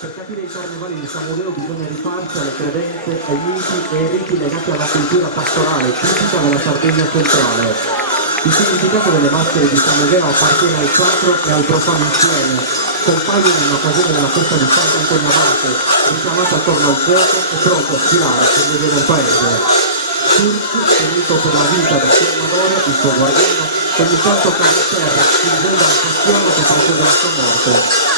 Per capire i carnevali di Samugheo bisogna rifarsi alle credenze, ai miti e ai riti legati alla cultura pastorale tipica della Sardegna centrale. Il significato delle maschere di Samugheo appartiene al sacro e al profano insieme. Compaiono in occasione della festa di Sant'Antonio Abate, richiamato attorno al fuoco e pronto a sfilare per le vie del paese. Turchi, unito per la vita da firmatore, il suo guardiano, ogni tanto cade a terra, fingendo la passione che precede la sua morte.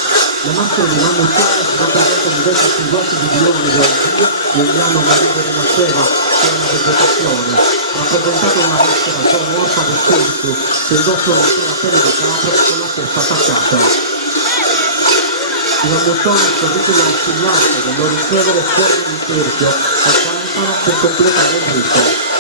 Le maschere di Mamutzone si rappresentano invece sui volti di Dione del Dio, che ogni anno morire rinasceva con una vegetazione, rappresentata una maschera zoomorfa del Turco, che indossa un'intera pelle di capro con la testa attaccata. I Mamutzone, così come un signante del loro insieme, formano un cerchio e cantano per completare il rito.